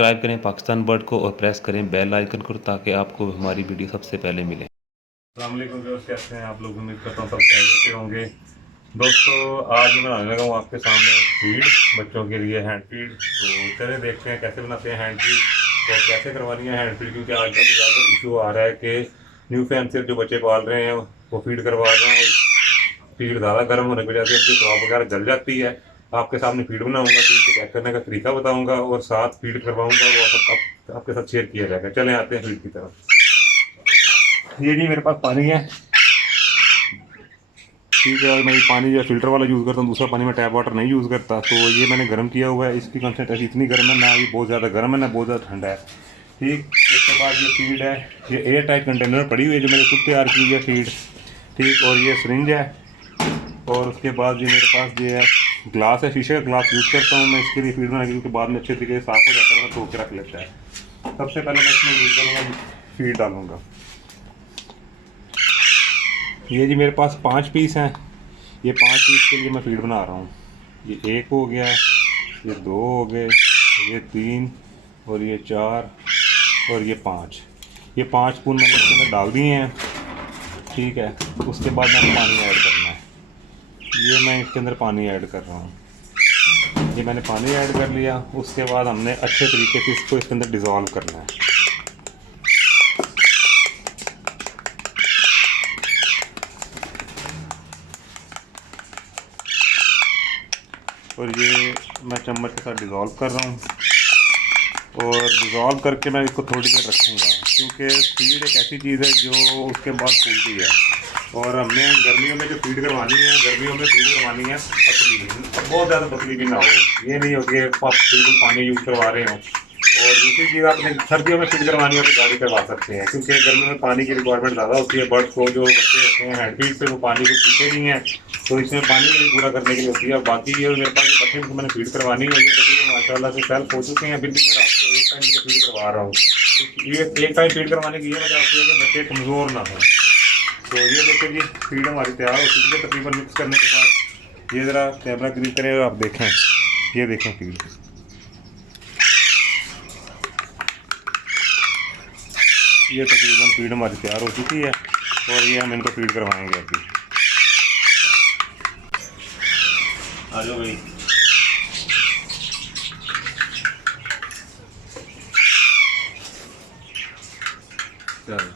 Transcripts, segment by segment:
Subscribe करें Pakistan bird को और प्रेस करें बेल आइकन को ताकि आपको हमारी वीडियो सबसे पहले मिले। अस्सलाम वालेकुम दोस्त, कैसे हैं आप लोग? उम्मीद करता हूँ सब खैरियत से होंगे। दोस्तों, आज मैं बनाने लगा हूँ आपके सामने फीड, बच्चों के लिए हैंड फीड। तो चले देखते हैं कैसे बनाते हैं हैंड फीड और कैसे करवानी है हैंड फीड, क्योंकि आजकल ज़्यादा इशू आ रहा है कि न्यू फैन से जो बच्चे पाल रहे हैं वो फीड करवा रहे हैं और फीड ज़्यादा गर्म होने की वजह से उनकी क्रॉप वगैरह जल जाती है। आपके सामने फीड बनाऊंगा, फीड को चेक करने का तरीका बताऊंगा और साथ फीड करवाऊंगा, वो सब आपके साथ शेयर किया जाएगा। चलें आते हैं फीड की तरफ। ये जी मेरे पास पानी है, ठीक है। और मैं ये पानी जो फ़िल्टर वाला यूज़ करता हूँ, दूसरा पानी मैं टैप वाटर नहीं यूज़ करता। तो ये मैंने गर्म किया हुआ है, इसकी कंसनट्रेशन इतनी गर्म है, ना ये बहुत ज़्यादा गर्म है ना बहुत ज़्यादा ठंडा है। ठीक, उसके बाद ये फीड है, ये एयर टाइट कंटेनर में पड़ी हुई है जो मैंने खुद तैयार की है फीड। ठीक, और ये सिरिंज है और उसके बाद ये मेरे पास ये है ग्लास है, शीशे का ग्लास यूज़ करता हूँ मैं इसके लिए फीड बनाने के लिए, बाद में अच्छे तरीके से साफ़ हो जाता है, मैं धो के रख लेता है। सबसे पहले मैं इसमें यूज़ करूँगा, फीड डालूँगा। ये जी मेरे पास 5 पीस हैं, ये 5 पीस के लिए मैं फीड बना रहा हूँ। ये 1 हो गया, ये 2 हो गए, ये 3 और ये 4 और ये 5। ये 5 स्पून मैंने इसके अंदर डाल दिए हैं। ठीक है, उसके बाद मैंने पानी ऐड करना है। ये मैं इसके अंदर पानी ऐड कर रहा हूँ। ये मैंने पानी ऐड कर लिया। उसके बाद हमने अच्छे तरीके से इसको इसके अंदर डिज़ोल्व करना है। और ये मैं चम्मच के साथ डिज़ोल्व कर रहा हूँ और डिज़ोल्व करके मैं इसको थोड़ी देर रखूँगा, क्योंकि फीड एक ऐसी चीज़ है जो उसके बाद फूलती है। और हमने गर्मियों में जो फीड करवानी है, गर्मियों में फीड करवानी है पतली, बहुत ज़्यादा पतली भी ना हो। ये नहीं हो कि आप बिल्कुल पानी यूज़ करवा रहे हो। और दूसरी चीज़, आपने सर्दियों में फीड करवानी हो तो गाढ़ी करवा सकते हैं, क्योंकि गर्मियों में पानी की रिक्वायरमेंट ज़्यादा होती है। बर्ड्स को जो बच्चे होते हैं हैंड फीड से वो पानी को पीते नहीं हैं, तो इसमें पानी नहीं पूरा करने के लिए होती है। बाकी ये मेरे पास जो बच्चे मैंने फीड करवानी है, ये बच्चे माशाल्लाह से सेल्फ हो चुके हैं। अभी भी मैं आपको एक टाइम इनको फीड करवा रहा हूँ। ये एक टाइम फीड करवाने की ये वजह होती है कि बच्चे कमज़ोर ना हों। तो ये देखिए जी, फीड हमारी तैयार हो चुकी है। तकरीबन मिक्स करने के बाद ये ज़रा कैमरा करीब करें और आप देखें, ये देखें फीड, ये तकरीबन फीड हमारी तैयार हो चुकी है और ये हम इनको फीड करवाएंगे अभी। आ जाओ भाई। चलो,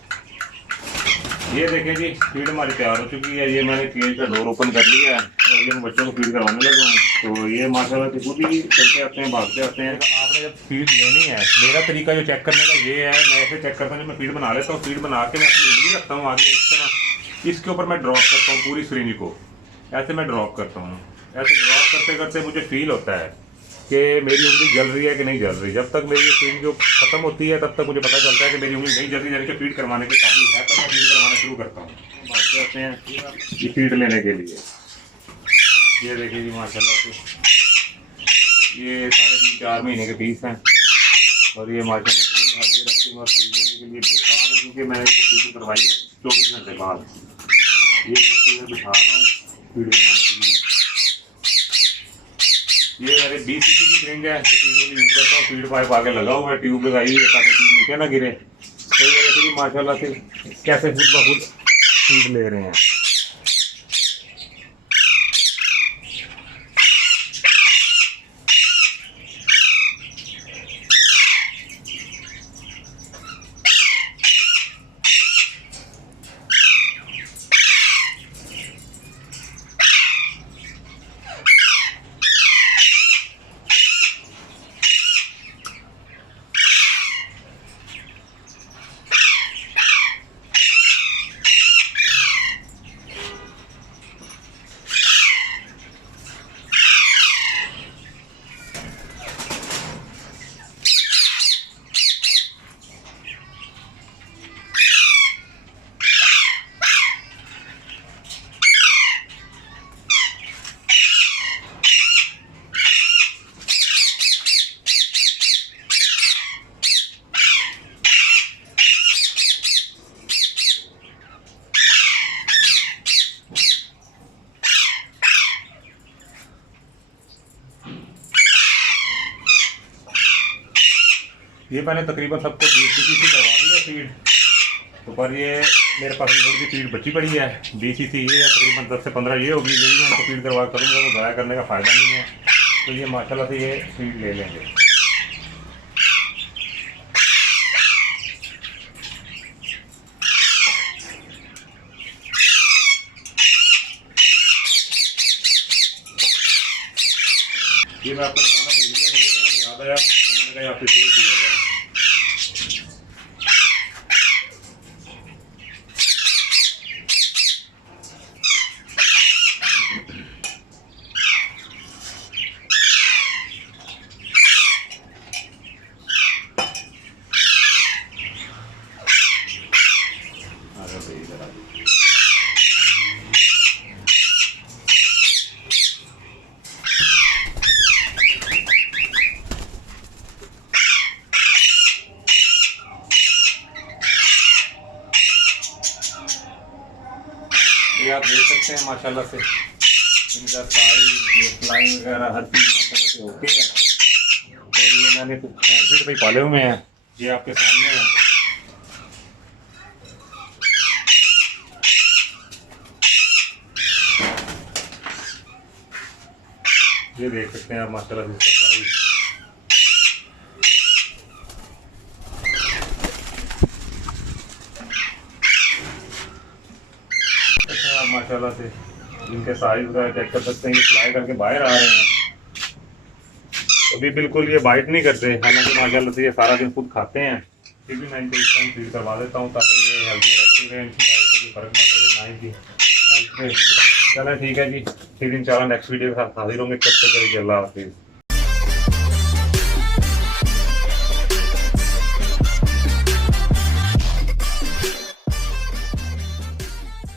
ये देखें जी, फीड हमारी तैयार हो चुकी है। ये मैंने केज का डोर ओपन कर लिया है और ये मैं बच्चों को फीड करवाने लगा हूँ। तो ये माशाल्लाह से खुद ही चलते आते हैं, भागते आते हैं। आपने जब फीड लेनी है, मेरा तरीका जो चेक करने का ये है, मैं ऐसे चेक करता हूँ, जब मैं फीड बना लेता हूँ, फीड बना के मैं अपनी उंगली रखता हूँ आगे इस तरह, इसके ऊपर मैं ड्रॉप करता हूँ पूरी सिरिंज को। ऐसे मैं ड्रॉप करता हूँ। ऐसे ड्रॉप करते करते मुझे फील होता है कि मेरी उंगली जल रही है कि नहीं जल रही। जब तक मेरी फीड जो खत्म होती है तब तक मुझे पता चलता है कि मेरी उंगली नहीं जल रही, यानी कि फीड करवाने के काबिल है, तब मैं फीड करवाना शुरू करता हूँ। भाग जाते हैं ये फीड लेने के लिए। ये देखिए जी माशाल्लाह से, ये 3.5-4 महीने के पीस हैं और ये माशाल्लाह दूध भागे रखते हैं और फीड लेने के लिए बेकार है, क्योंकि मैंने फीड करवाई है 24 घंटे बाद। ये मैं बिठा रहा हूँ फीड करवाने के लिए। ये मेरे 20 सीसी की सिरिंज है, फीड यूज़ करता हूँ। फीड पाइप आगे लगा हुआ है, ट्यूब लगाई हुई है ताकि फीड नीचे ना गिरे। तो ये देखिए माशाल्लाह से कैसे खुद ब खुद फीड ले रहे हैं। ये मैंने तकरीबन सबको 20 करवा दी है फीड, तो पर ये मेरे पास थोड़ी सी फीड बची पड़ी है 20 ये है, तकरीबन 10 से 15 ये होगी, यही मैं उनको फीड करवा करूँगा, तो ज़ाया करने का फ़ायदा नहीं है। तो ये माशाल्लाह से ये फीड ले लेंगे। ये मैं आपको बताना भूल गया, मुझे याद आया तो मैंने कहा आपसे शेयर किया जाए। ये आप देख सकते हैं माशाल्लाह से इनका साइज फ्लाइंग वगैरह हर चीज़ माशाल्लाह से ओके है। और ये मैंने कुछ फीड पे पाले हुए हैं, ये आपके सामने है। ये देख सकते हैं आप माशाल्लाह से इसका साइज। माशाल्लाह से इनके साइज वगैरह चेक कर सकते हैं, ये फ्लाई करके बाहर आ रहे हैं। अभी बिल्कुल ये बाइट नहीं करते, हालांकि माशाल्लाह से ये सारा दिन खुद खाते हैं, फिर भी मैं इनको इस टाइम फीड करवा देता हूँ ताकि ये हेल्दी रहते रहें, इनकी डाइट में फर्क ना पड़े, ना इनकी हेल्थ पे। चलें ठीक है जी, फिर इंशाल्लाह नेक्स्ट वीडियो के साथ हाजिर होंगे, तब तक के लिए अल्लाह हाफिज़।